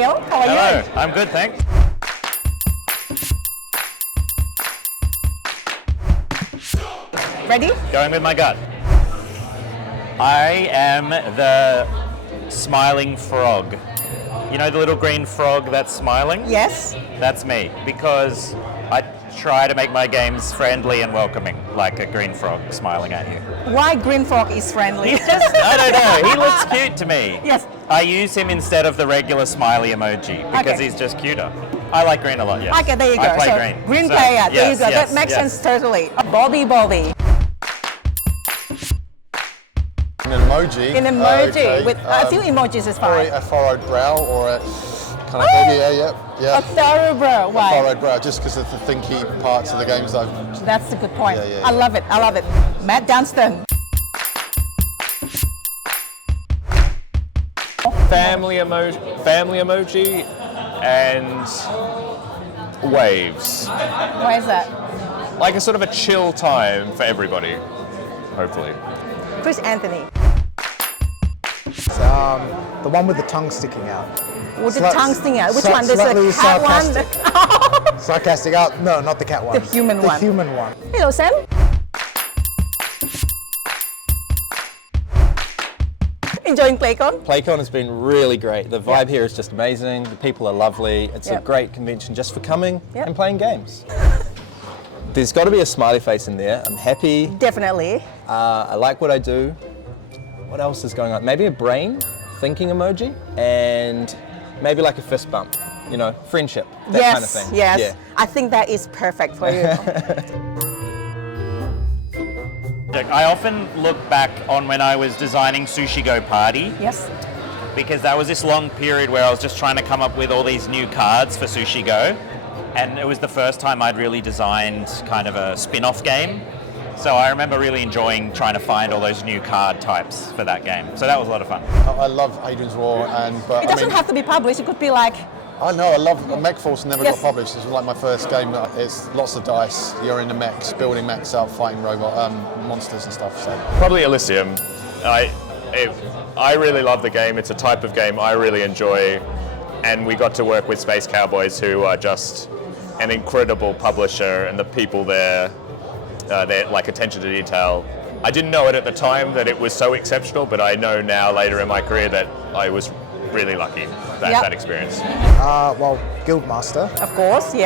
Neil. How are Hello, you? I'm good, thanks. Ready? Going with my gut. I am the smiling frog. You know the little green frog that's smiling? Yes. That's me, because I try to make my games friendly and welcoming, like a green frog smiling at you. Why Green Frog is friendly? I don't know, he looks cute to me. Yes. I use him instead of the regular smiley emoji, because Okay. he's just cuter. I like green a lot, yes. Okay, there you go. I play so green. Green So, player, there yes, you go. yes, That makes yes. sense totally. Bobby. An emoji. An emoji Okay. with a few emojis is Or fine. a furrowed brow, or a kind of yeah. A thorough bro. Why? Furrowed brow, just because of the thinky parts of the games I've. That's a good point. Yeah. I love it. Matt Dunstan. Family emoji and waves. Why is that? Like a sort of a chill time for everybody, hopefully. Chris Antony. The one with the tongue sticking out. With the tongue sticking out. Which one? There's Slightly a cat one. Sarcastic out. No, not the cat one. The human one. The human one. Hello, Sam. Enjoying PlayCon? PlayCon has been really great. The vibe here is just amazing. The people are lovely. It's a great convention just for coming and playing games. There's got to be a smiley face in there. I'm happy. Definitely. I like what I do. What else is going on? Maybe a brain thinking emoji and maybe like a fist bump. You know, friendship, that kind of thing. Yes. Yeah. I think that is perfect for you. I often look back on when I was designing Sushi Go Party, Yes. because that was this long period where I was just trying to come up with all these new cards for Sushi Go, and it was the first time I'd really designed kind of a spin-off game. So I remember really enjoying trying to find all those new card types for that game. So that was a lot of fun. I love Adrian's War, but It doesn't have to be published. It could be like, I know, I love Mech Force. Never Yes. got published. It's like my first game. It's lots of dice. You're in the mechs, building mechs out, fighting robot monsters and stuff. So Probably Elysium. I really love the game. It's a type of game I really enjoy, and we got to work with Space Cowboys, who are just an incredible publisher, and the people there, their like attention to detail. I didn't know it at the time that it was so exceptional, but I know now later in my career that I was really lucky that experience. Well, Guildmaster. of course, we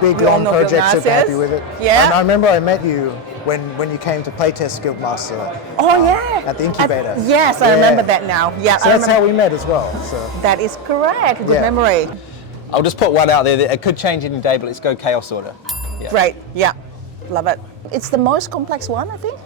Big all long know project, Guildmasters. super happy with it. Yeah. And I remember I met you when you came to playtest Guildmaster. Oh yeah. At the incubator. Yes, I Yeah. remember that now. Yeah, So I that's remember. how we met as well. So That is correct. Good Yeah. memory. I'll just put one out there that it could change any day, but let's go Chaos Order. Yeah. Great. Yeah. Love it. It's the most complex one, I think.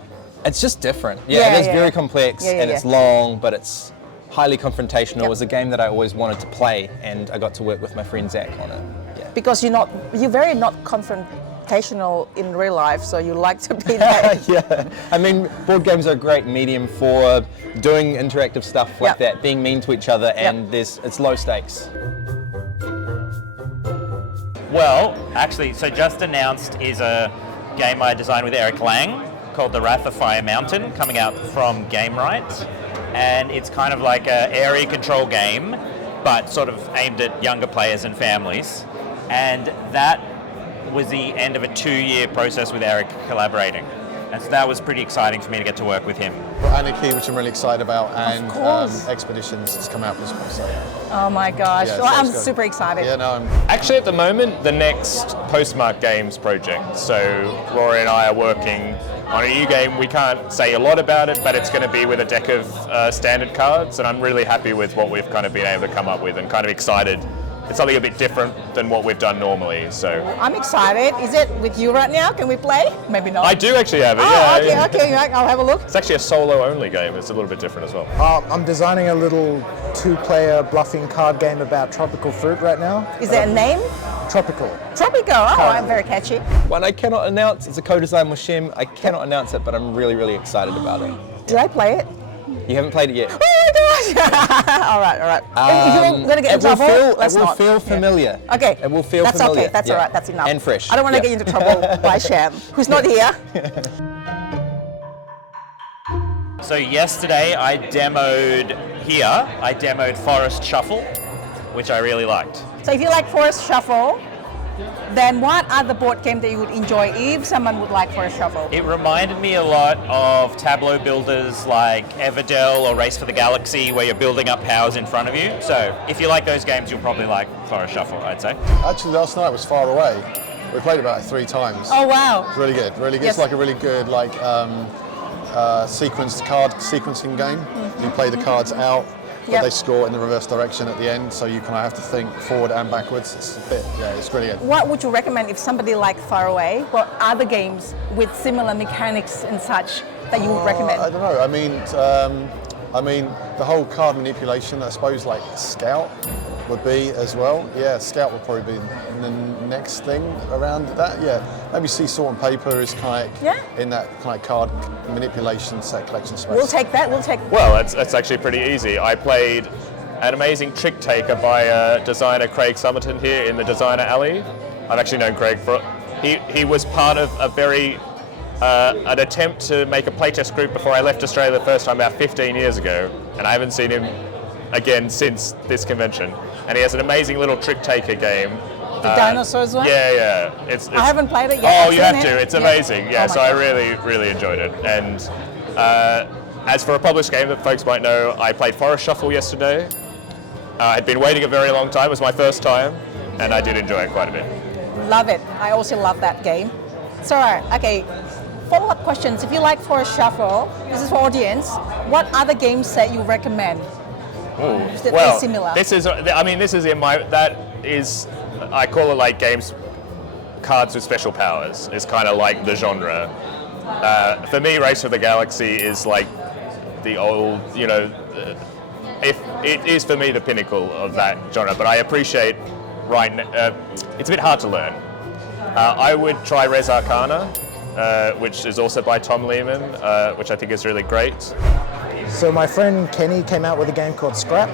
It's just different. Yeah, it is Yeah. very complex and it's long, but it's highly confrontational. Yep. It was a game that I always wanted to play, and I got to work with my friend Zach on it. Yeah. Because you're very not confrontational in real life, so you like to be that. Yeah, I mean, board games are a great medium for doing interactive stuff like Yep. that, being mean to each other, and it's low stakes. Well, actually, so just announced is a game I designed with Eric Lang called The Wrath of Fire Mountain, coming out from Game Right. And it's kind of like an area control game, but sort of aimed at younger players and families. And that was the end of a 2-year process with Eric collaborating. And so that was pretty exciting for me to get to work with him. Anarchy, which I'm really excited about, and course. Expeditions is coming out this month. So Oh my gosh. Yeah, Well, so I'm it's good. super excited. yeah, no, I'm. Actually, at the moment, the next Postmark Games project. So Rory and I are working on a new game. We can't say a lot about it, but it's going to be with a deck of standard cards, and I'm really happy with what we've kind of been able to come up with, and kind of excited. It's something a bit different than what we've done normally. So I'm excited. Is it with you right now? Can we play? Maybe not. I do actually have it. Oh, yeah. okay. I'll have a look. It's actually a solo-only game. It's a little bit different as well. I'm designing a little 2-player bluffing card game about tropical fruit right now. Is there a name? Tropical. Tropico. Oh, I'm very catchy. One I cannot announce. It's a co-design with Shem. I cannot announce it, but I'm really, really excited about it. Did I play it? You haven't played it yet. Oh my gosh! all right. If you're gonna get in trouble, let's it will not. feel familiar. Okay. It will feel That's familiar. okay. That's all right. That's enough. And fresh. I don't want to get into trouble by Sham, who's not here. So yesterday I demoed Forest Shuffle, which I really liked. So if you like Forest Shuffle, then what other board game that you would enjoy if someone would like Forest Shuffle? It reminded me a lot of tableau builders like Everdell or Race for the Galaxy, where you're building up powers in front of you. So if you like those games, you'll probably like Forest Shuffle, I'd say. Actually, last night was far away. We played about 3 times. Oh wow! It's really good. Really good. Yes. It's like a really good sequenced card sequencing game. You play the cards out, but Yep. they score in the reverse direction at the end. So you kind of have to think forward and backwards. It's a bit, yeah, it's really good. What would you recommend if somebody likes Faraway? What other games with similar mechanics and such that you would recommend? I don't know. I mean, the whole card manipulation. I suppose like Scout would be as well. Yeah, Scout would probably be the next thing around that. Yeah, maybe Seesaw and Paper is kind of in that kind of card manipulation set collection space. We'll take that. We'll take. Well, it's actually pretty easy. I played an amazing Trick Taker by designer Craig Summerton here in the Designer Alley. I've actually known Craig for. He was part of a very an attempt to make a playtest group before I left Australia the first time about 15 years ago, and I haven't seen him again since this convention. And he has an amazing little Trick Taker game. The dinosaurs one? Yeah. It's I haven't played it yet. Oh, you have to. It's amazing. Yeah, Oh so I really enjoyed it. And as for a published game that folks might know, I played Forest Shuffle yesterday. I'd been waiting a very long time. It was my first time, and I did enjoy it quite a bit. Love it. I also love that game. So, okay, follow-up questions. If you like Forest Shuffle, this is for audience, what other games that you recommend? That Well, are similar? this is in my, that is, I call it like games, cards with special powers. It's kind of like the genre. For me, Race for the Galaxy is like the old, if it is for me the pinnacle of that genre, but I appreciate it's a bit hard to learn. I would try Res Arcana, which is also by Tom Lehman, which I think is really great. So my friend Kenny came out with a game called Scrap,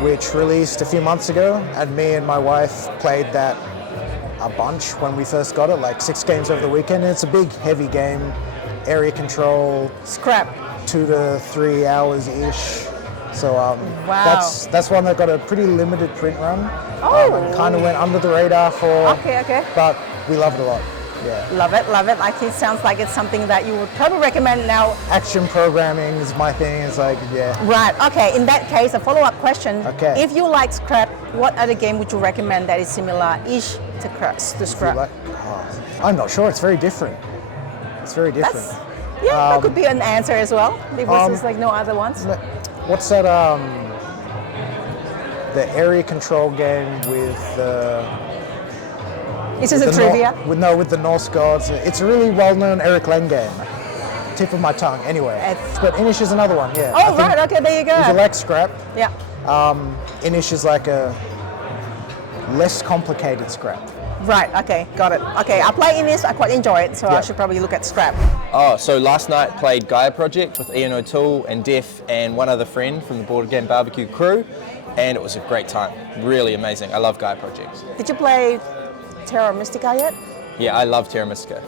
which released a few months ago, and me and my wife played that a bunch when we first got it, like 6 games over the weekend. And it's a big, heavy game, area control, Scrap. 2 to 3 hours-ish. So Wow. that's one that got a pretty limited print run. Oh. Kind of went under the radar for, Okay. but we loved it a lot. Yeah. Love it. I think it sounds like it's something that you would probably recommend now. Action programming is my thing. It's like, yeah. Right, okay, in that case, a follow-up question. Okay. If you like Scrap, what other game would you recommend that is similar-ish to Scrap? I'm not sure. It's very different. It's very different. That could be an answer as well, because there's like no other ones. What's that? The area control game with This is a trivia. with the Norse gods. It's a really well-known Eric Lang game. Tip of my tongue. Anyway, but Inish is another one. Yeah. Oh right, okay, there you go. If you like Scrap, Yeah. Inish is like a less complicated Scrap. Right, okay, got it. Okay, I play Ines, I quite enjoy it, so I should probably look at Scrap. Oh, so last night played Gaia Project with Ian O'Toole and Def and one other friend from the Board Game BBQ crew, and it was a great time. Really amazing. I love Gaia Project. Did you play Terra Mystica yet? Yeah, I love Terra Mystica.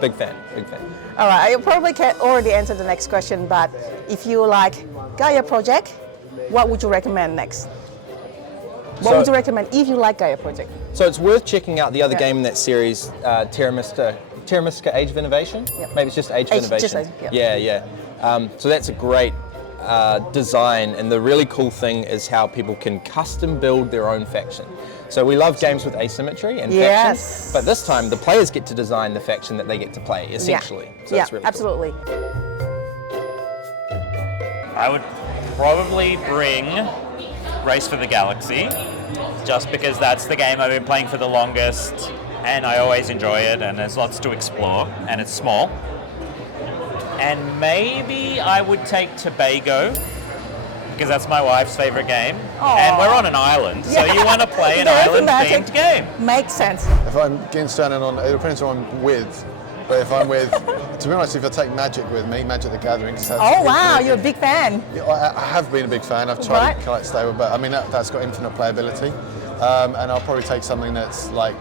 Big fan. All right, I probably can already answer the next question, but if you like Gaia Project, what would you recommend next? What would you recommend if you like Gaia Project? So it's worth checking out the other game in that series, Terra Mystica Age of Innovation? Yep. Maybe it's just Age of Innovation. Just Age, Yeah. So that's a great design, and the really cool thing is how people can custom build their own faction. So we love games with asymmetry and factions, but this time the players get to design the faction that they get to play, essentially. So it's really absolutely. cool. I would probably bring Race for the Galaxy, just because that's the game I've been playing for the longest, and I always enjoy it, and there's lots to explore, and it's small. And maybe I would take Tobago, because that's my wife's favorite game. Aww. And we're on an island, so you want to play an island-themed game. Makes sense. If I'm getting standing on, it depends who I'm with. But if I'm with, to be honest, if I take Magic with me, Magic the Gathering. Oh wow, you're a big fan. Yeah, I have been a big fan. I've tried to quite stable, but I mean that's got infinite playability. And I'll probably take something that's like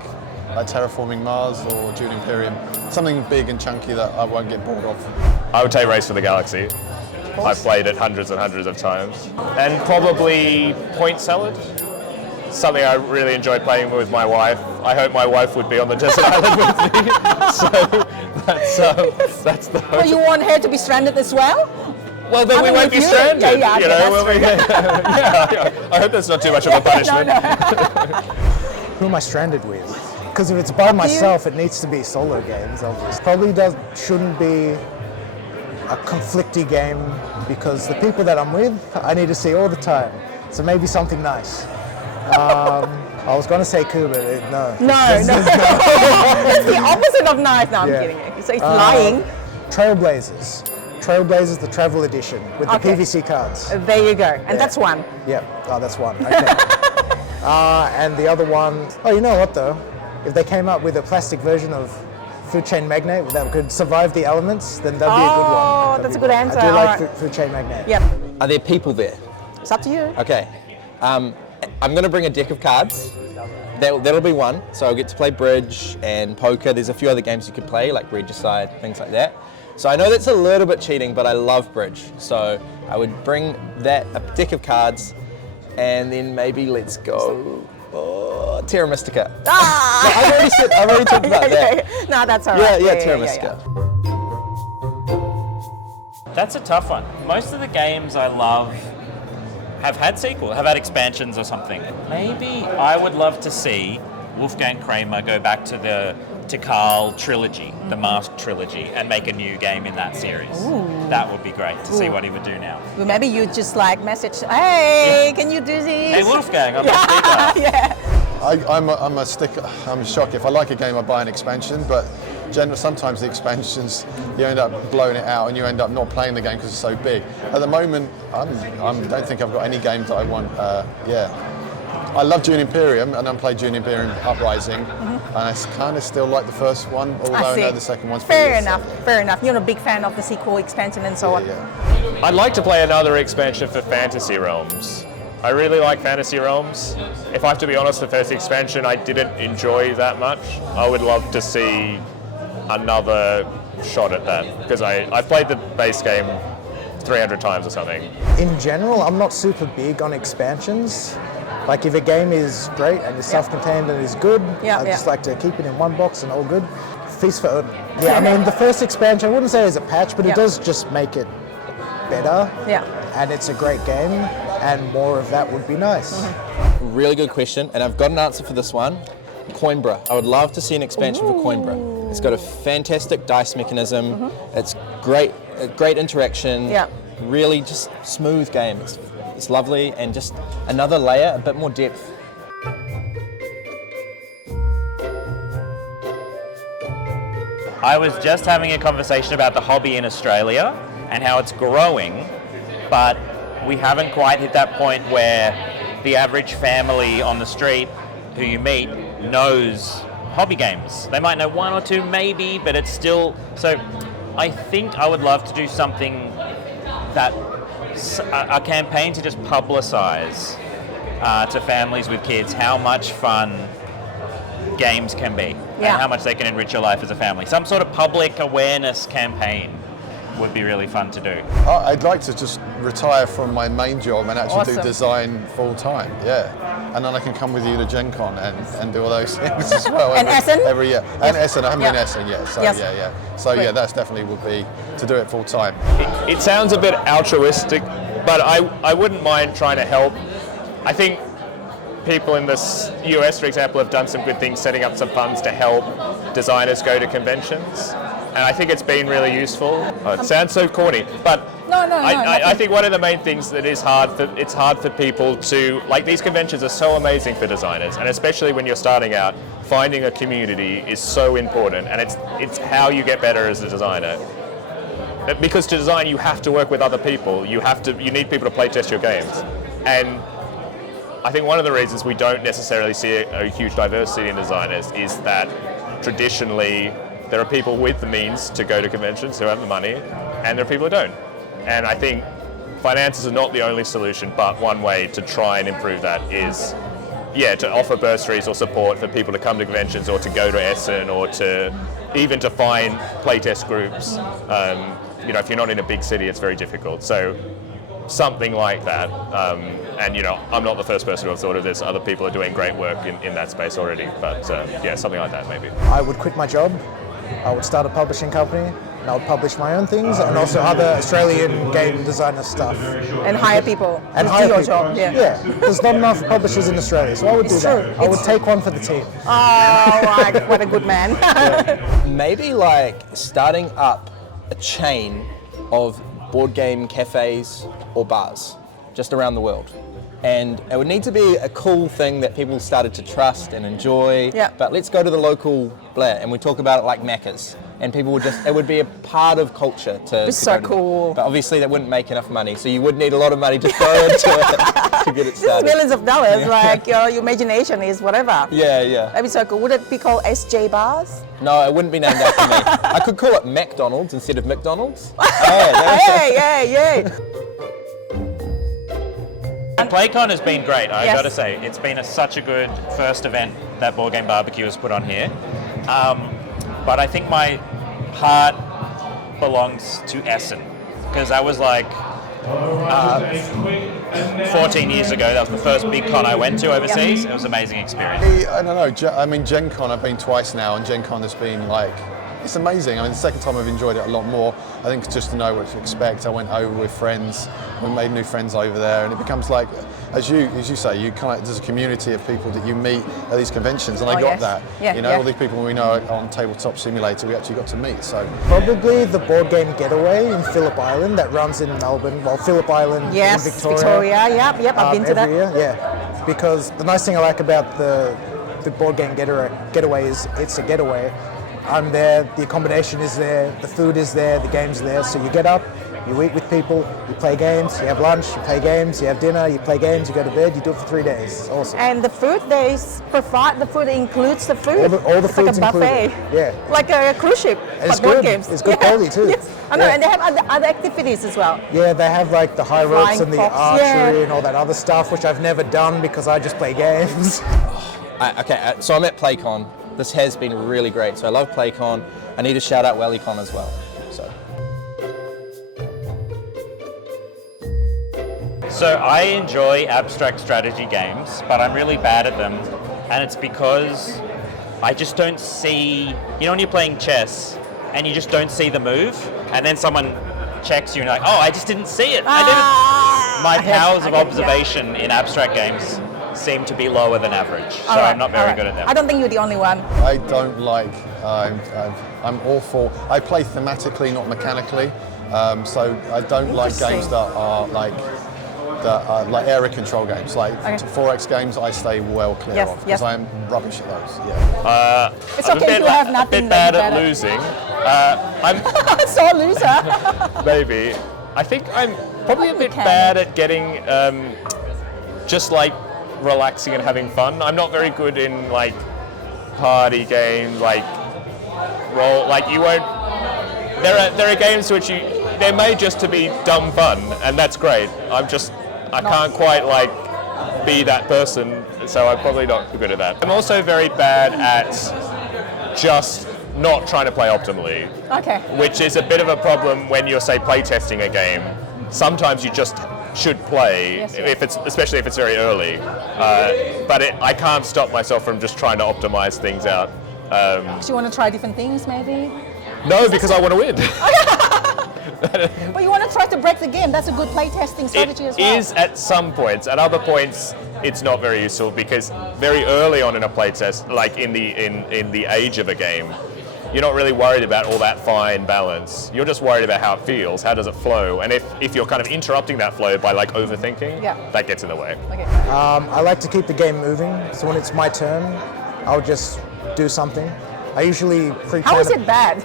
Terraforming Mars or Dune Imperium, something big and chunky that I won't get bored of. I would take Race for the Galaxy. I've played it hundreds and hundreds of times. And probably Point Salad. something I really enjoy playing with my wife. I hope my wife would be on the desert island with me. So that's the hope. So you want her to be stranded as well? Well, then we Other won't with be you? stranded. Yeah, you know, I hope that's not too much of a punishment. Who am I stranded with? Because if it's by myself, it needs to be solo games, obviously. Probably shouldn't be a conflicty game because the people that I'm with, I need to see all the time. So maybe something nice. I was going to say cool, but no. No. It's the opposite of nice. No, I'm kidding. So it's lying. Trailblazers. Trailblazers, the travel edition with the PVC cards. There you go. And that's one. Yeah, that's one. Okay. And the other one, you know what though? If they came up with a plastic version of Food Chain Magnate that could survive the elements, then that'd be a good one. Oh, that's a good answer. I do like Food Chain Magnate. Yep. Are there people there? It's up to you. Okay. I'm going to bring a deck of cards. That'll be one. So I'll get to play bridge and poker. There's a few other games you could play, like Regicide, things like that. So I know that's a little bit cheating, but I love bridge. So I would bring a deck of cards, and then maybe let's go Terra Mystica. I've already talked about that. No, that's all right. Yeah, Terra Mystica. That's a tough one. Most of the games I love have had sequels, have had expansions or something. Maybe I would love to see Wolfgang Kramer go back to the Carl trilogy, the Mask trilogy, and make a new game in that series. Ooh. That would be great to see what he would do now. Well, maybe you just like message, hey, can you do this? Hey Wolfgang, I'm a speaker. Yeah. I'm shocked. If I like a game, I buy an expansion, but sometimes the expansions, you end up blowing it out and you end up not playing the game because it's so big. At the moment, I don't think I've got any games that I want. I love Dune Imperium, and I played Dune Imperium Uprising, and I kind of still like the first one, although I know the second one's fair enough. Fair enough. You're a big fan of the sequel, expansion, and so on. Yeah. I'd like to play another expansion for Fantasy Realms. I really like Fantasy Realms. If I have to be honest, the first expansion I didn't enjoy that much. I would love to see another shot at that, because I've played the base game 300 times or something. In general, I'm not super big on expansions. Like if a game is great and is self-contained and is good, I just like to keep it in one box and all good. Feast for Odin. Yeah, I mean the first expansion, I wouldn't say it's a patch, but it does just make it better. Yeah. And it's a great game, and more of that would be nice. Really good question, and I've got an answer for this one. Coimbra. I would love to see an expansion for Coimbra. It's got a fantastic dice mechanism. It's great interaction. Yeah. Really just smooth game. It's lovely, and just another layer, a bit more depth. I was just having a conversation about the hobby in Australia and how it's growing, but we haven't quite hit that point where the average family on the street who you meet knows hobby games. They might know one or two maybe, but it's still... So I think I would love to do something that... a campaign to just publicise to families with kids how much fun games can be and how much they can enrich your life as a family. Some sort of public awareness campaign would be really fun to do. I'd like to just retire from my main job and actually do design full time, and then I can come with you to Gen Con and do all those things as well. And Essen? Every year. And Essen, I haven't been Essen yet, so So that's definitely would be to do it full time. It sounds a bit altruistic, but I wouldn't mind trying to help. I think people in the US, for example, have done some good things setting up some funds to help designers go to conventions. And I think it's been really useful. It sounds so corny, but I think one of the main things that is hard for people to, like, these conventions are so amazing for designers, and especially when you're starting out, finding a community is so important, and it's how you get better as a designer. Because to design, you have to work with other people. You need people to play test your games. And I think one of the reasons we don't necessarily see a huge diversity in designers is that traditionally there are people with the means to go to conventions who have the money, and there are people who don't. And I think finances are not the only solution, but one way to try and improve that is, to offer bursaries or support for people to come to conventions or to go to Essen or to even to find playtest groups. If you're not in a big city, it's very difficult. So something like that. And you know, I'm not the first person to have thought of this. Other people are doing great work in that space already. But yeah, something like that maybe. I would quit my job. I would start a publishing company. And I would publish my own things and also other Australian game designer stuff. And hire people. And to hire do your people. job. Yeah. There's not enough publishers in Australia, so I would do that. I would take one for the team. Oh, right. What a good man. Maybe like starting up a chain of board game cafes or bars just around the world. And it would need to be a cool thing that people started to trust and enjoy. Yeah. But let's go to the local Blair and we talk about it like Macca's. And people would just, it would be a part of culture to It's so go to cool. But obviously that wouldn't make enough money. So you would need a lot of money to throw into it to get it This is started. millions of dollars. Like your imagination is whatever. Yeah, yeah. That'd be so cool. Would it be called SJ Bars? No, it wouldn't be named after me. I could call it Macdonald's instead of McDonald's. Hey. PlayCon has been great, I've Yes. got to say. It's been such a good first event that Board Game BBQ has put on here. But I think my heart belongs to Essen, because that was like 14 years ago. That was the first big con I went to overseas. It was an amazing experience. I don't know. I mean, Gen Con, I've been twice now, and Gen Con has been like, it's amazing. I mean, the second time I've enjoyed it a lot more. I think just to know what to expect. I went over with friends. We made new friends over there, and it becomes like, as you say, you kind of, there's a community of people that you meet at these conventions, and I got yes. that. Yeah, you know, yeah. all these people we know on Tabletop Simulator, we actually got to meet. So Probably the Board Game Getaway in Phillip Island that runs in Melbourne. Well, Phillip Island Yes, in Victoria. Yep, I've been to that. every year, yeah. Because the nice thing I like about the Board Game Getaway is it's a getaway. I'm there, the accommodation is there, the food is there, the game's there. So you get up, you eat with people, you play games, you have lunch, you play games, you have dinner, you play games, you go to bed, you do it for 3 days. It's awesome. And the food they provide, the food includes the food. All the it's like food's a buffet. included. Yeah. Like a cruise ship, It's but board good. games. It's good quality too. Yes, I know, Yeah. and they have other activities as well. Yeah, they have like the high ropes Flying and the fox, archery yeah. and all that other stuff, which I've never done because I just play games. So I'm at PlayCon. This has been really great. So I love PlayCon. I need to shout out WellyCon as well. So I enjoy abstract strategy games, but I'm really bad at them. And it's because I just don't see, you know when you're playing chess and you just don't see the move, and then someone checks you and you're like, oh, I just didn't see it. I didn't. My powers of observation in abstract games seem to be lower than average, so I'm not very good at them. I don't think you're the only one. I don't like, I'm awful. I play thematically, not mechanically. So I don't like games that are like area control games. Like 4X games, I stay well clear of because I'm rubbish at those. Yeah. It's I'm okay if you have a nothing. bit bad at losing. I'm So loser. maybe. I think I'm probably a bit bad at getting just like relaxing and having fun. I'm not very good in like party games, like roll. Like you won't. There are games which they're made just to be dumb fun, and that's great. I can't quite like be that person, so I'm probably not good at that. I'm also very bad at just not trying to play optimally. Okay. Which is a bit of a problem when you're, say, playtesting a game. Sometimes you just should play, especially if it's very early. But I can't stop myself from just trying to optimize things out. Do you want to try different things, maybe? No, because I want to win. But you want to try to break the game. That's a good playtesting strategy as well. It is at some points. At other points, it's not very useful because very early on in a playtest, like in the age of a game, you're not really worried about all that fine balance. You're just worried about how it feels, how does it flow, and if you're kind of interrupting that flow by like overthinking, that gets in the way. Okay. I like to keep the game moving, so when it's my turn, I'll just do something. I usually pre-plan. How is it bad?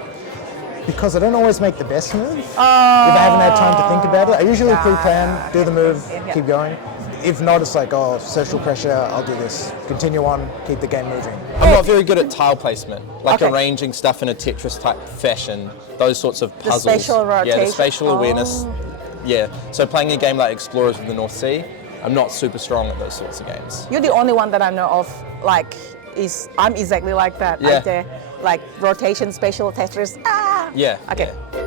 Because I don't always make the best move. If I haven't had time to think about it, I usually pre-plan, do the move, keep going. If not, it's like, oh, social pressure, I'll do this. Continue on, keep the game moving. I'm not very good at tile placement, like arranging stuff in a Tetris type fashion, those sorts of puzzles. The spatial rotation. Yeah, the spatial awareness. Yeah, so playing a game like Explorers of the North Sea, I'm not super strong at those sorts of games. You're the only one that I know of, like, I'm exactly like that. Yeah. Like rotation, spatial, Tetris. Yeah. Okay. Yeah.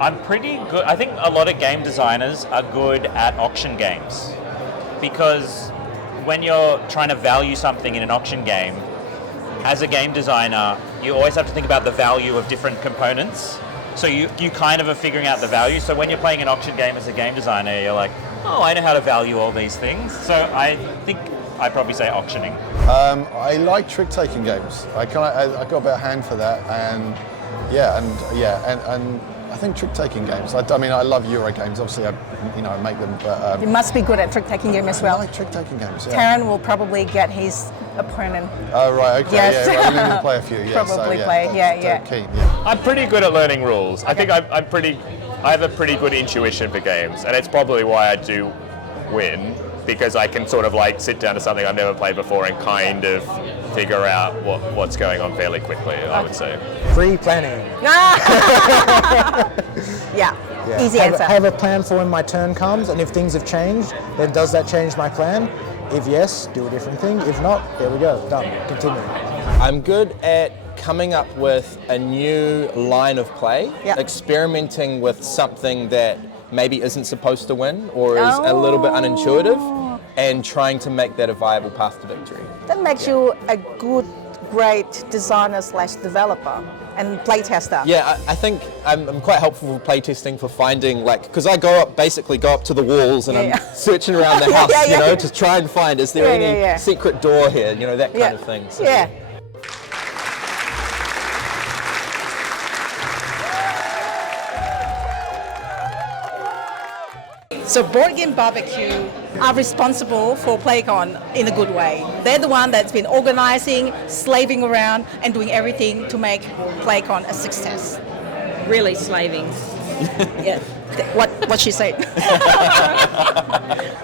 I'm pretty good. I think a lot of game designers are good at auction games because when you're trying to value something in an auction game, as a game designer, you always have to think about the value of different components. So you kind of are figuring out the value. So when you're playing an auction game as a game designer, you're like, oh, I know how to value all these things. So I think I'd probably say auctioning. I like trick-taking games. I got a bit of hand for that, and I think trick-taking games. I mean, I love Euro games. Obviously, I make them, but You must be good at trick-taking game as well. I like trick-taking games. Yeah. Taryn will probably get his opponent. Oh right, okay, Yes. yeah. Well, we'll play a few. Yeah, Probably so, play, that's yeah. Keen, yeah. I'm pretty good at learning rules. I think I have a pretty good intuition for games, and it's probably why I do win, because I can sort of like sit down to something I've never played before and kind of figure out what's going on fairly quickly, I would say. Pre-planning. Yeah, easy have, answer. have a plan for when my turn comes, and if things have changed, then does that change my plan? If yes, do a different thing. If not, there we go, done, continue. I'm good at coming up with a new line of play, experimenting with something that maybe isn't supposed to win or is a little bit unintuitive, and trying to make that a viable path to victory. That makes you a great designer / developer and playtester. Yeah, I think I'm quite helpful for playtesting, for finding, like, because I basically go up to the walls and I'm searching around the house, to try and find, is there any secret door here, that kind of thing. So. Yeah. So Board Game BBQ are responsible for PlayCon in a good way. They're the one that's been organizing, slaving around, and doing everything to make PlayCon a success. Really slaving. Yeah. What she said.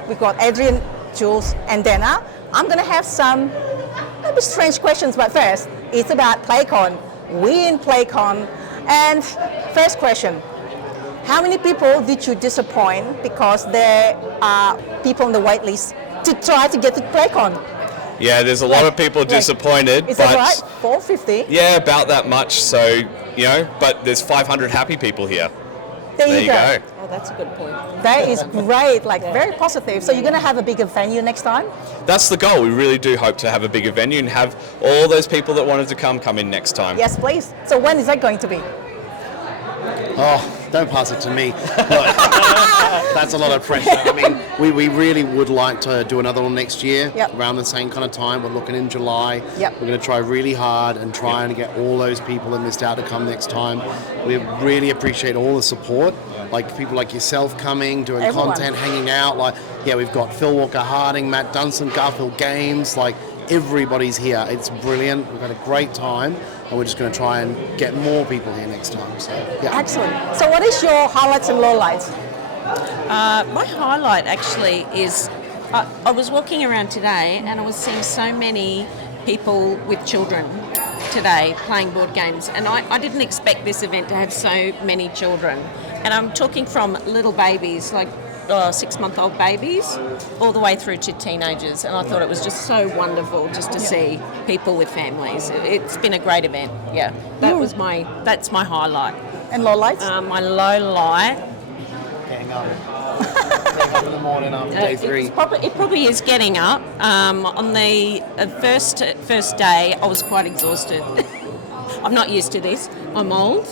We've got Adrian, Jules, and Dana. I'm going to have some maybe strange questions, but first, it's about PlayCon. We in PlayCon. And first question. How many people did you disappoint because there are people on the wait list to try to get to PlayCon? Yeah, there's a lot of people disappointed. Is that right? 450? Yeah, about that much. So, but there's 500 happy people here. There you go. Oh, that's a good point. That is great, very positive. So you're going to have a bigger venue next time? That's the goal. We really do hope to have a bigger venue and have all those people that wanted to come in next time. Yes, please. So when is that going to be? Oh, don't pass it to me. Look, that's a lot of pressure. I mean, we really would like to do another one next year, around the same kind of time. We're looking in July. We're going to try really hard and try to get all those people that missed out to come next time. We really appreciate all the support, like people like yourself coming, doing content, hanging out. We've got Phil Walker Harding, Matt Dunstan, Garfield Games, everybody's here. It's brilliant. We've had a great time, and we're just going to try and get more people here next time. So, Excellent. So what is your highlights and lowlights? My highlight actually is I was walking around today and I was seeing so many people with children today playing board games, and I didn't expect this event to have so many children. And I'm talking from little babies, 6-month-old babies, all the way through to teenagers, and I thought it was just so wonderful just to see people with families. It's been a great event. Yeah, that's my highlight. And low lights? My low light. getting up in the morning after day 3. It probably is getting up. On the first day, I was quite exhausted. I'm not used to this. I'm old,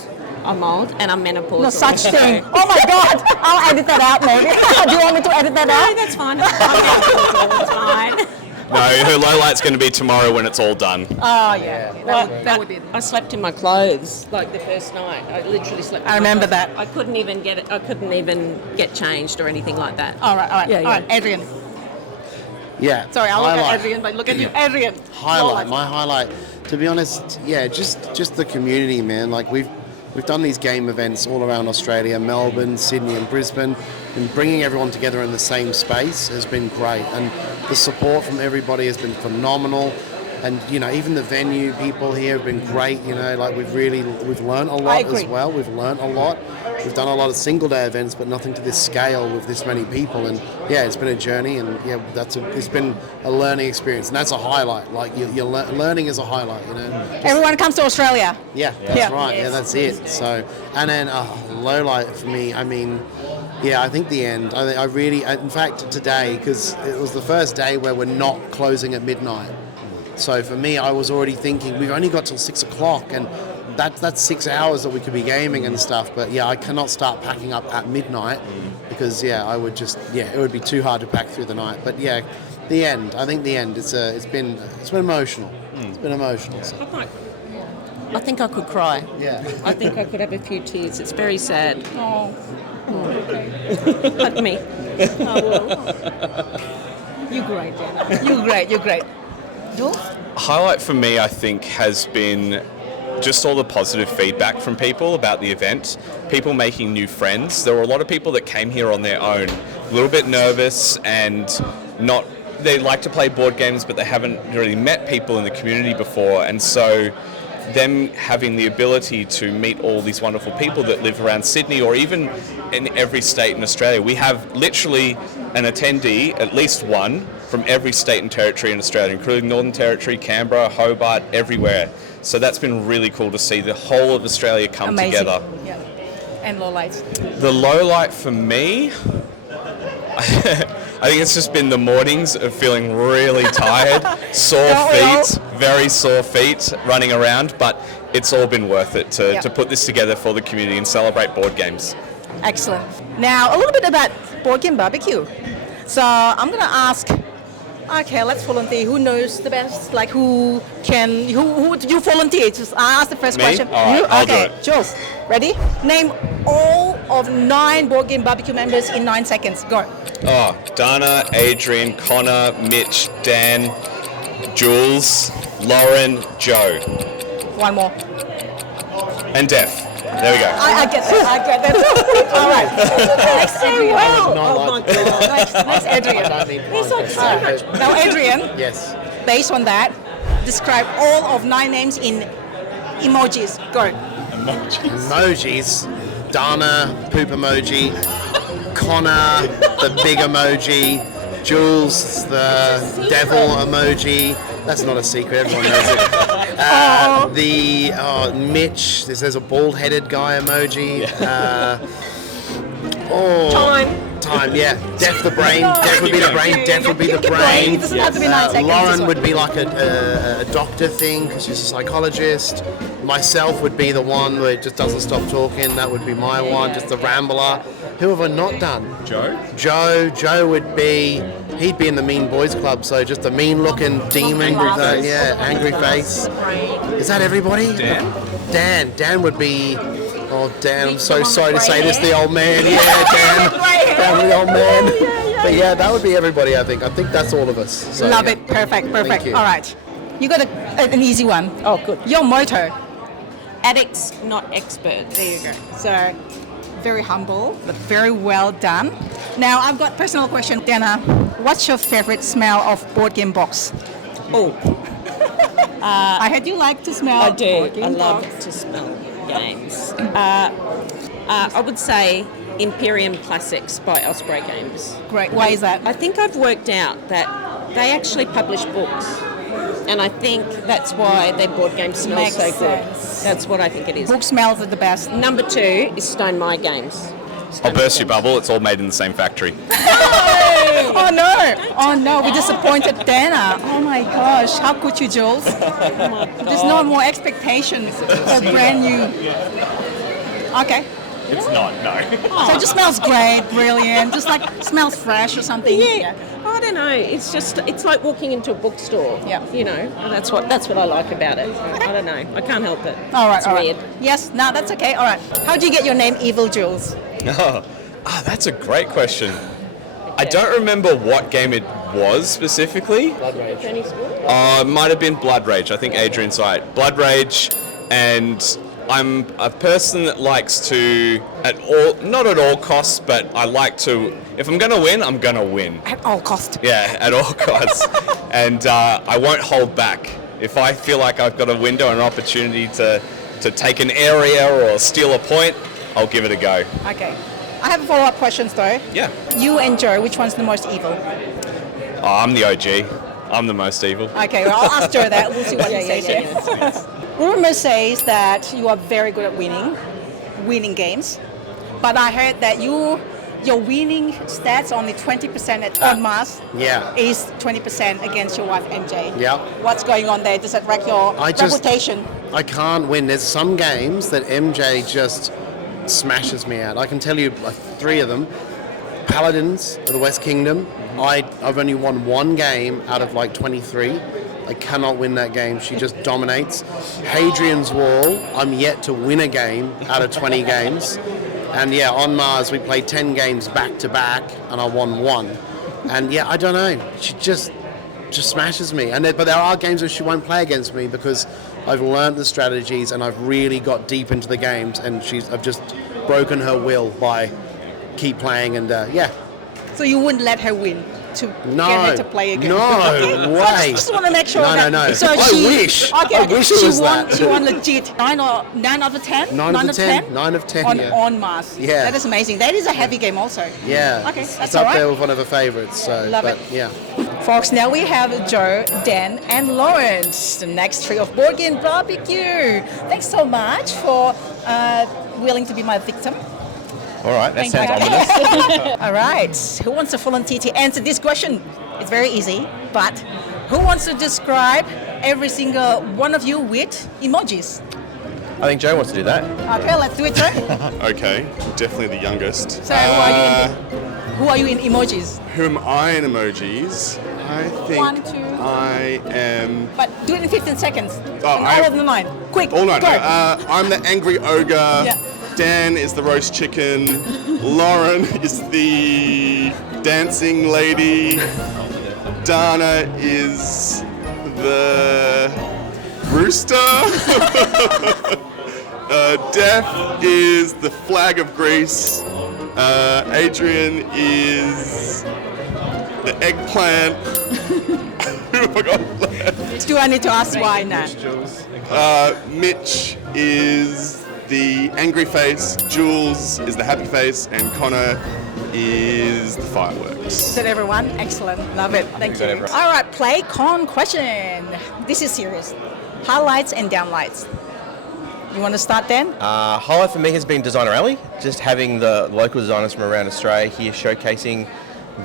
and I'm menopausal. No such thing. Oh my God! I'll edit that out, maybe. Do you want me to edit that out? No, that's fine. I'm menopausal. It's fine. No, her low light's going to be tomorrow when it's all done. Oh yeah. That would be. I slept in my clothes the first night. I literally slept. I remember that. I couldn't even get changed or anything like that. All right. Yeah, all right, Adrian. Yeah. Sorry, I'll look at Adrian, but look at you, Adrian. My highlight. To be honest, just the community, man. We've done these game events all around Australia, Melbourne, Sydney and Brisbane, and bringing everyone together in the same space has been great. And the support from everybody has been phenomenal. And, even the venue people here have been great. We've learned a lot as well. We've learned a lot. We've done a lot of single day events, but nothing to this scale with this many people. And it's been a journey, and it's been a learning experience, and that's a highlight. Learning is a highlight. Everyone comes to Australia. Yeah, that's right. Yeah, that's it. So, and then low light for me, I mean, yeah, I think the end. I really, in fact, today, because it was the first day where we're not closing at midnight. So for me, I was already thinking, we've only got till 6 o'clock, and that's 6 hours that we could be gaming and stuff. But yeah, I cannot start packing up at midnight because I would just, it would be too hard to pack through the night. But yeah, the end. I think the end. It's been emotional. It's been emotional. So. I think I could cry. Yeah. I think I could have a few tears. It's very sad. Oh. Okay. Hug me. You're great, Jenna. You're great. Jules? Highlight for me, I think, has been just all the positive feedback from people about the event, people making new friends. There were a lot of people that came here on their own, a little bit nervous and they like to play board games, but they haven't really met people in the community before. And so them having the ability to meet all these wonderful people that live around Sydney or even in every state in Australia. We have literally an attendee, at least one, from every state and territory in Australia, including Northern Territory, Canberra, Hobart, everywhere. So that's been really cool to see the whole of Australia come together. Yeah. And low lights. The low light for me, I think it's just been the mornings of feeling really tired, sore feet, very sore feet running around, but it's all been worth it to put this together for the community and celebrate board games. Excellent. Now, a little bit about Board Game BBQ. So I'm going to ask, okay, let's volunteer. Who knows the best? Like who would you volunteer? Just ask the first question. All right, I'll do it. Jules, ready? Name all of 9 Board Game BBQ members in 9 seconds. Go. Oh, Dana, Adrian, Connor, Mitch, Dan, Jules, Lauren, Joe. One more. And Def. There we go. I get that. All right. Next, Adrian. Oh my God. Next, Adrian. He's like so much. Now, Adrian, Yes. based on that, describe all of 9 names in emojis. Go. Emojis. Dana, poop emoji. Connor, the big emoji. Jules, the devil emoji. That's not a secret, everyone knows it. Mitch, there's a bald-headed guy emoji. Time, yeah. Def the brain. Def would be the brain. Def would be the brain. It doesn't have to be 9 seconds. Lauren would be like a doctor thing because she's a psychologist. Myself would be the one where it just doesn't stop talking. That would be my one, just the rambler. Who have I not done? Joe would be, he'd be in the Mean Boys Club, so just a mean-looking demon with angry face. Is that everybody? Dan would be, Dan, I'm so sorry to say this, the old man. Yeah, Dan, the old man. But yeah, that would be everybody, I think. I think that's all of us. So, Love it. Perfect. Thank you. All right. You got an easy one. Oh, good. Your motto. Addicts, not experts. There you go. So, very humble, but very well done. Now, I've got a personal question. Dana, what's your favorite smell of board game box? Oh, I heard you like to smell. I do. Board game I love box. to smell games. I would say Imperium Classics by Osprey Games. Great. Why is that? I think I've worked out that they actually publish books. And I think that's why their board game smells Makes so good. sense. That's what I think it is. Book smells are the best. Number 2 is Stone My Games. I'll burst your bubble, it's all made in the same factory. Oh no, we disappointed Dana. Oh my gosh, how could you, Jules? There's no more expectations for brand new. Okay. It's not, no. So it just smells great, brilliant, just like smells fresh or something. Yeah. I don't know. It's just, it's like walking into a bookstore. Yeah. You know, that's what I like about it. I don't know. I can't help it. All right, it's all weird. right. Yes, no, that's okay. All right. How do you get your name, Evil Jules? That's a great question. I don't remember what game it was specifically. Blood Rage. It might have been Blood Rage. I think Adrian's right. Blood Rage, and I'm a person that likes to, not at all costs, but I like to, if I'm going to win, I'm going to win. At all cost. Yeah, at all costs. And I won't hold back. If I feel like I've got a window and an opportunity to take an area or steal a point, I'll give it a go. Okay. I have follow-up questions though. Yeah. You and Joe, which one's the most evil? I'm the OG. I'm the most evil. Okay, well, I'll ask Joe that. We'll see what he says. Rumor says that you are very good at winning games. But I heard that your winning stats only 20% on Mars. Yeah. Is 20% against your wife MJ. Yeah. What's going on there? Does that wreck your reputation? I can't win. There's some games that MJ just smashes me out. I can tell you 3 of them. Paladins of the West Kingdom. I've only won 1 game out of like 23. I cannot win that game. She just dominates. Hadrian's Wall, I'm yet to win a game out of 20 games. And yeah, on Mars we played 10 games back to back and I won 1. And yeah, I don't know. She just smashes me. But there are games where she won't play against me because I've learned the strategies and I've really got deep into the games and I've just broken her will by keep playing and yeah. So you wouldn't let her win to get her to play again? No okay. way. So I just want to make sure No. So I wish. Okay, I wish it was that. She won legit 9 out of 10? 9 out of 10. 9 of 10, on Mars. Yeah. That is amazing. That is a heavy game also. Yeah. Okay, that's it's all up right. there with one of her favourites. So, Love it. Yeah. Folks, now we have Joe, Dan, and Lawrence, the next 3 of Board Game BBQ. Thanks so much for willing to be my victim. All right, that sounds ominous. All right, who wants to volunteer to answer this question? It's very easy, but who wants to describe every single one of you with emojis? I think Joe wants to do that. Okay, let's do it, Joe. Okay, definitely the youngest. So who are you in emojis? Who am I in emojis? I think 1, 2. I am... But do it in 15 seconds. Oh, in all of the 9. Quick, All night. go. I'm the angry ogre. Yeah. Dan is the roast chicken. Lauren is the dancing lady. Dana is the rooster. Death is the flag of Greece. Adrian is the eggplant. Who have I got left? Do I need to ask why now? Mitch is the angry face, Jules is the happy face, and Connor is the fireworks. Is that everyone? Excellent. Love it. Thank you. everyone. All right, PlayCon question. This is serious. Highlights and downlights. You want to start then? Highlight for me has been Designer Alley, just having the local designers from around Australia here showcasing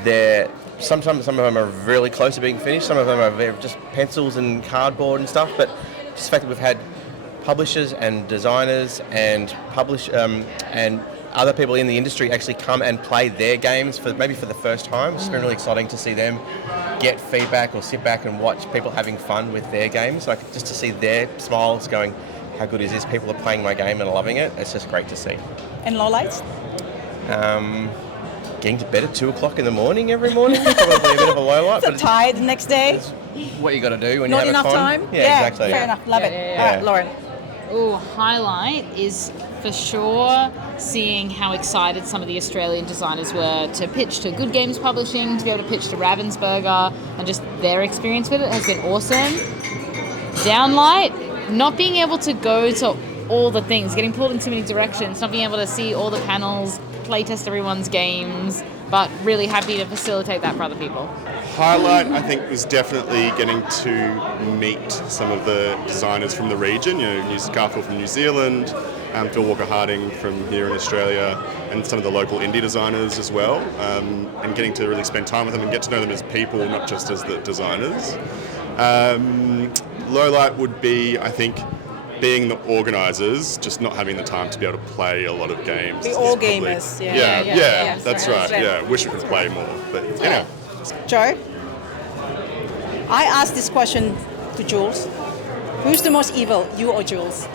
their. Sometimes some of them are really close to being finished, some of them are just pencils and cardboard and stuff, but just the fact that we've had publishers and designers and and other people in the industry actually come and play their games for the first time. It's been really exciting to see them get feedback or sit back and watch people having fun with their games, like just to see their smiles going, how good is this? People are playing my game and loving it. It's just great to see. And lowlights? Getting to bed at 2 o'clock in the morning every morning, probably a bit of a low light. So tired the next day? What you got to do when Not you have enough fun. time? Yeah, exactly. Fair enough. Love it. yeah. All right, Lauren. Oh, highlight is for sure seeing how excited some of the Australian designers were to pitch to Good Games Publishing, to be able to pitch to Ravensburger, and just their experience with it has been awesome. Downlight, not being able to go to all the things, getting pulled in too many directions, not being able to see all the panels, playtest everyone's games, but really happy to facilitate that for other people. Highlight, I think, was definitely getting to meet some of the designers from the region. You know, Garfield from New Zealand, Phil Walker-Harding from here in Australia, and some of the local indie designers as well. And getting to really spend time with them and get to know them as people, not just as the designers. Low light would be, I think, being the organisers, just not having the time to be able to play a lot of games. We're all gamers. Yeah, that's right. Yeah, wish we could play more. But anyway. Joe, I asked this question to Jules. Who's the most evil, you or Jules?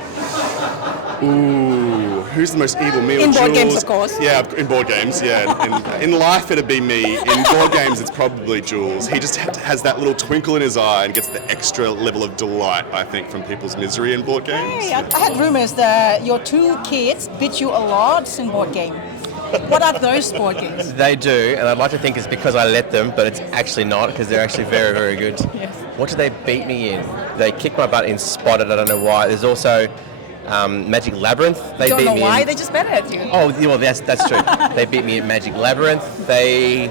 Ooh, who's the most evil, me or In Jules? board games, of course. Yeah, in board games, yeah. In life, it'd be me. In board games, it's probably Jules. He just has that little twinkle in his eye and gets the extra level of delight, I think, from people's misery in board games. Hey, I had rumours that your 2 kids beat you a lot in board game. What are those board games? They do, and I'd like to think it's because I let them, but it's actually not, because they're actually very, very good. Yes. What did they beat me in? They kicked my butt in Spotted, I don't know why. There's also Magic Labyrinth. They Don't beat know me why, in. they just better at you. Oh, well, that's true. They beat me at Magic Labyrinth. They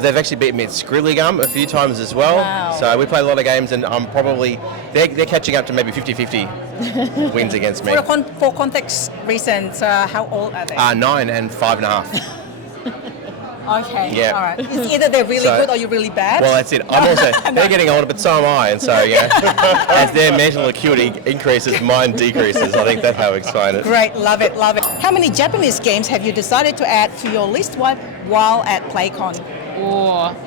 They've actually beaten me at Skrilley Gum a few times as well. Wow. So we play a lot of games, and I'm probably they're catching up to maybe 50-50 wins against me. For context reasons, how old are they? 9 and 5.5. Okay, Yeah. all right. It's either they're really So- good or you're really bad. Well, that's it. I'm also they're getting older, but so am I, and so as their mental acuity increases, mine decreases. I think that's how we explain it. Great, love it, love it. How many Japanese games have you decided to add to your list while at PlayCon?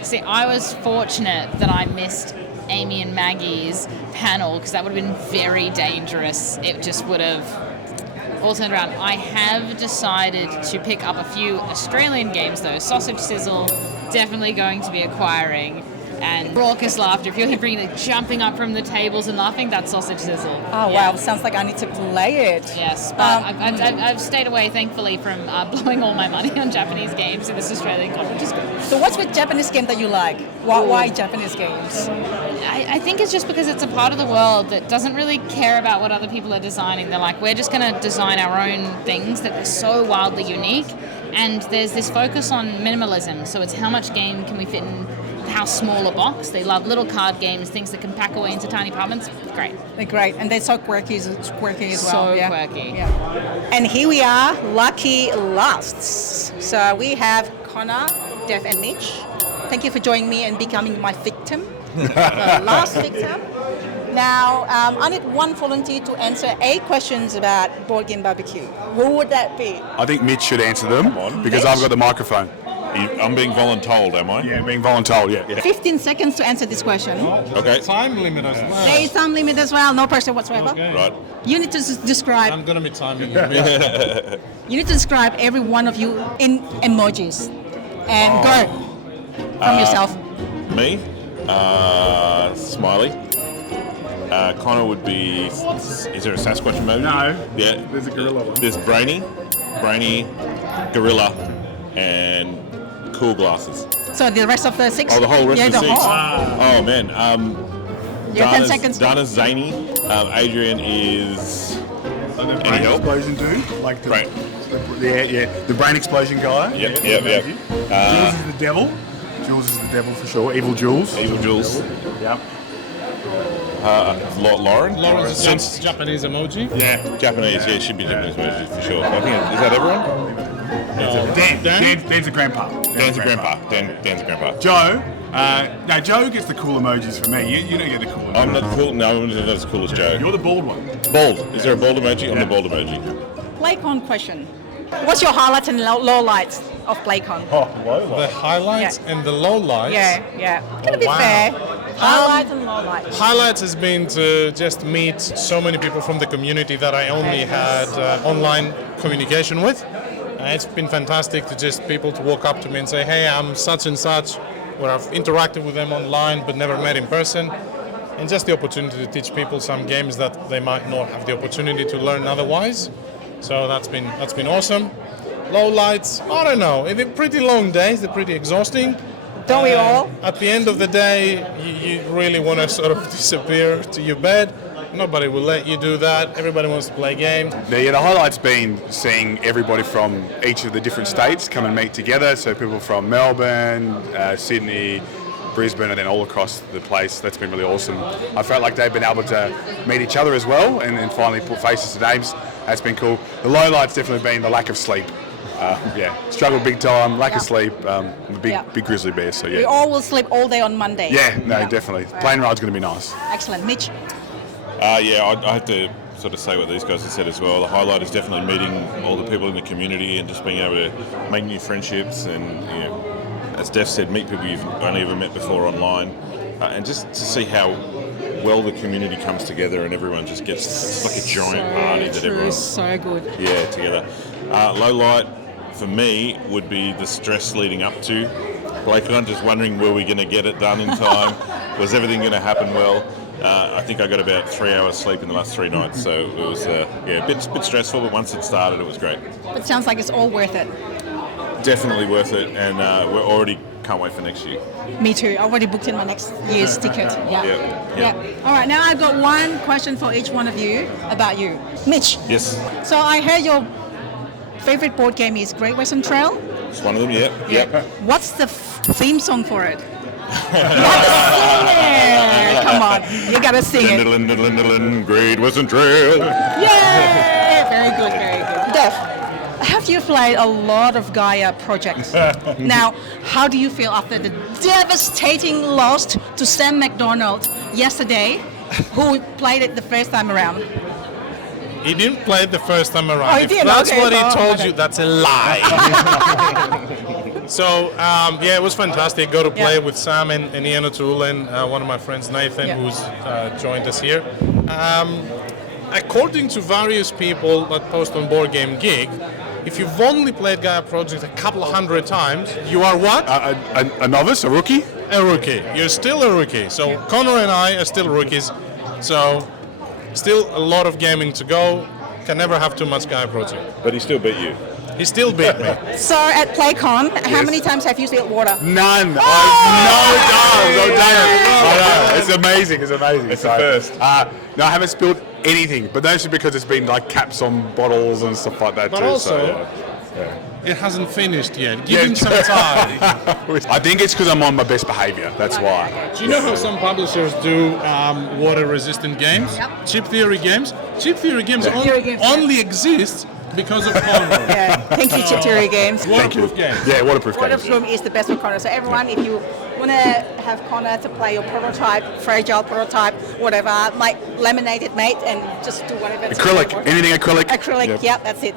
See, I was fortunate that I missed Amy and Maggie's panel because that would have been very dangerous. It just would have all turned around. I have decided to pick up a few Australian games though. Sausage Sizzle, definitely going to be acquiring. And raucous laughter. If you're hearing it jumping up from the tables and laughing, that's Sausage Sizzle. Oh, Yeah. wow, sounds like I need to play it. Yes, but I've stayed away, thankfully, from blowing all my money on Japanese games in this Australian con, which is good. So what's with Japanese game that you like? Why Japanese games? I think it's just because it's a part of the world that doesn't really care about what other people are designing. They're like, we're just going to design our own things that are so wildly unique. And there's this focus on minimalism. So it's how much game can we fit in how small a box. They love little card games, things that can pack away into tiny apartments. Great. They're great. And they're so quirky as well. So quirky. Yeah. And here we are, lucky lasts. So we have Connor, Dev and Mitch. Thank you for joining me and becoming my victim. The last victim. Now, I need one volunteer to answer 8 questions about Board Game BBQ. Who would that be? I think Mitch should answer them because I've got the microphone. I'm being voluntold, am I? Yeah, being voluntold, yeah. 15 seconds to answer this question. Okay. Time limit as well. There is time limit as well, no pressure whatsoever. Okay. Right. You need to describe. I'm gonna be timing you. You need to describe every one of you in emojis. And go from yourself. Me? Smiley. Connor would be. Is there a Sasquatch emoji? No. Yeah. There's a gorilla one. There's Brainy, Gorilla, and Cool Glasses. So the rest of the 6? Oh, the whole rest yeah, of the 6. whole. Oh man. You're 10 seconds. Dana's zany. Adrian is. Like the Any brain help? explosion dude? Like the, Right. the brain explosion guy. Yep. Jules is the devil. Jules is the devil for sure. Evil Jules. Evil Jules. Yep. Lauren. Lauren's a Japanese emoji. Yeah, Japanese. Yeah, should be Japanese emoji for sure. I think is that everyone? Dan's a grandpa. Dan's a grandpa. Dan's a grandpa. Joe. No, Joe gets the cool emojis for me. You don't get the cool emojis. I'm not cool. No, I'm not as cool as Joe. You're the bald one. Bald. Is there a bald emoji? I'm the bald emoji. PlayCon question. What's your highlights and lowlights of PlayCon? The highlights and the lowlights. Yeah. Gonna be fair. Highlights and lowlights. Highlights has been to just meet so many people from the community that I only had online communication with. It's been fantastic to just people to walk up to me and say, hey, I'm such and such, where I've interacted with them online but never met in person. And just the opportunity to teach people some games that they might not have the opportunity to learn otherwise. So that's been awesome. Lowlights, I don't know. They're pretty long days. They're pretty exhausting. Don't we all? At the end of the day, you really want to sort of disappear to your bed. Nobody will let you do that. Everybody wants to play a game. The highlight's been seeing everybody from each of the different states come and meet together. So people from Melbourne, Sydney, Brisbane, and then all across the place. That's been really awesome. I felt like they've been able to meet each other as well and finally put faces to names. That's been cool. The lowlight's definitely been the lack of sleep. Struggled big time, lack of sleep. I'm a big grizzly bear, so yeah. We all will sleep all day on Monday. Definitely. Plane ride's going to be nice. Excellent. Mitch? I have to sort of say what these guys have said as well. The highlight is definitely meeting all the people in the community and just being able to make new friendships and, as Dev said, meet people you've only ever met before online, and just to see how well the community comes together and everyone just gets, it's like a giant party that everyone... So good. Yeah, together. Low light for me would be the stress leading up to PlayCon, just wondering were we going to get it done in time? Was everything going to happen well? I think I got about 3 hours sleep in the last 3 nights, so it was a bit stressful, but once it started, it was great. It sounds like it's all worth it. Definitely worth it, and we're already can't wait for next year. Me too. I already booked in my next year's ticket. Yeah. All right, now I've got one question for each one of you about you. Mitch. Yes. So I heard your favorite board game is Great Western Trail. It's one of them, yeah. Yep. What's the theme song for it? You have to sing it. Come on, you gotta sing it. Diddlin', diddlin', diddlin', Great Western Trail. Yay! Very good, very good. Dev, have you played a lot of Gaia projects? Now, how do you feel after the devastating loss to Sam Macdonald yesterday, who played it the first time around? He didn't play it the first time around. Oh, he if didn't? that's Okay. what he told Okay. you, that's a lie. So, yeah, it was fantastic. Got to play with Sam and Ian O'Toole and one of my friends, Nathan, who's joined us here. According to various people that post on Board Game Geek, if you've only played Gaia Project a couple of hundred times, you are what? A novice, a rookie? A rookie. You're still a rookie. So Connor and I are still rookies. So still a lot of gaming to go. Can never have too much Gaia Project. But he still beat you. He still beat me. So at PlayCon, how many times have you spilled water? None. Oh! No times. It's amazing. It's amazing. It's the first. No, I haven't spilled anything, but that's just because it's been like caps on bottles and stuff like that But too. also, it hasn't finished yet. Give him some time. I think it's because I'm on my best behaviour. That's why. Do you know how some publishers do water-resistant games? Yep. Chip theory games? Chip theory games, Theory games, only exist because of Conroe. Yeah, thank you, Chip Theory Games. Waterproof games. Yeah, waterproof games. Waterproof is the best for Connor. So everyone, if you want to have Connor to play your prototype, fragile prototype, whatever, like laminated mate, and just do whatever. Acrylic, anything acrylic. Acrylic, Yep. yeah, that's it.